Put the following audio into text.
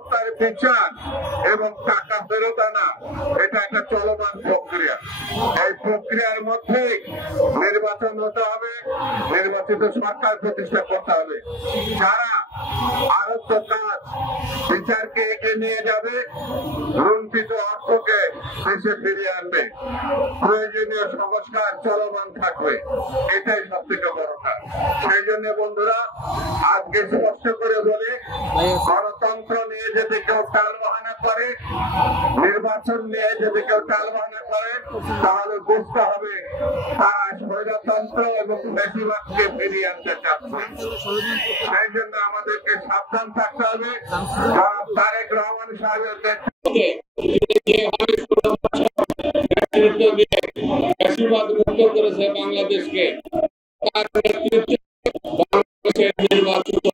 গণহত্যার বিচার এবং টাকা ফেরত আনা, এটা একটা চলমান প্রক্রিয়া। এই প্রক্রিয়ার মধ্যে নির্বাচন হতে হবে, নির্বাচিত সরকার প্রতিষ্ঠা করতে হবে। যারা আরোগ্য কাজ বিচারকে এগিয়ে নিয়ে যাবে, লুণ্ঠিত অর্থকে দেশে ফিরিয়ে আনবে, প্রয়োজনীয় সংস্কার চলমান থাকবে, এটাই সব থেকে বড় কাজ। সেই জন্য বন্ধুরা, আজকে স্পষ্ট করে বলে, গণতন্ত্র নিয়ে যদি কেউ টালবাহানা করে, নির্বাচন নিয়ে যদি কেউ টালবাহানা করে, তাহলে বুঝতে হবে তারা স্বৈরতন্ত্র এবং বেশিরভাগকে ফিরিয়ে আনতে চাচ্ছে। সেই জন্য আমাদেরকে সাবধান থাকতে হবে। তারেক রহমান সাহেবের বেশিরভাগ মুক্ত করেছে বাংলাদেশকে, তার নেতৃত্বে বাংলাদেশের নির্বাচিত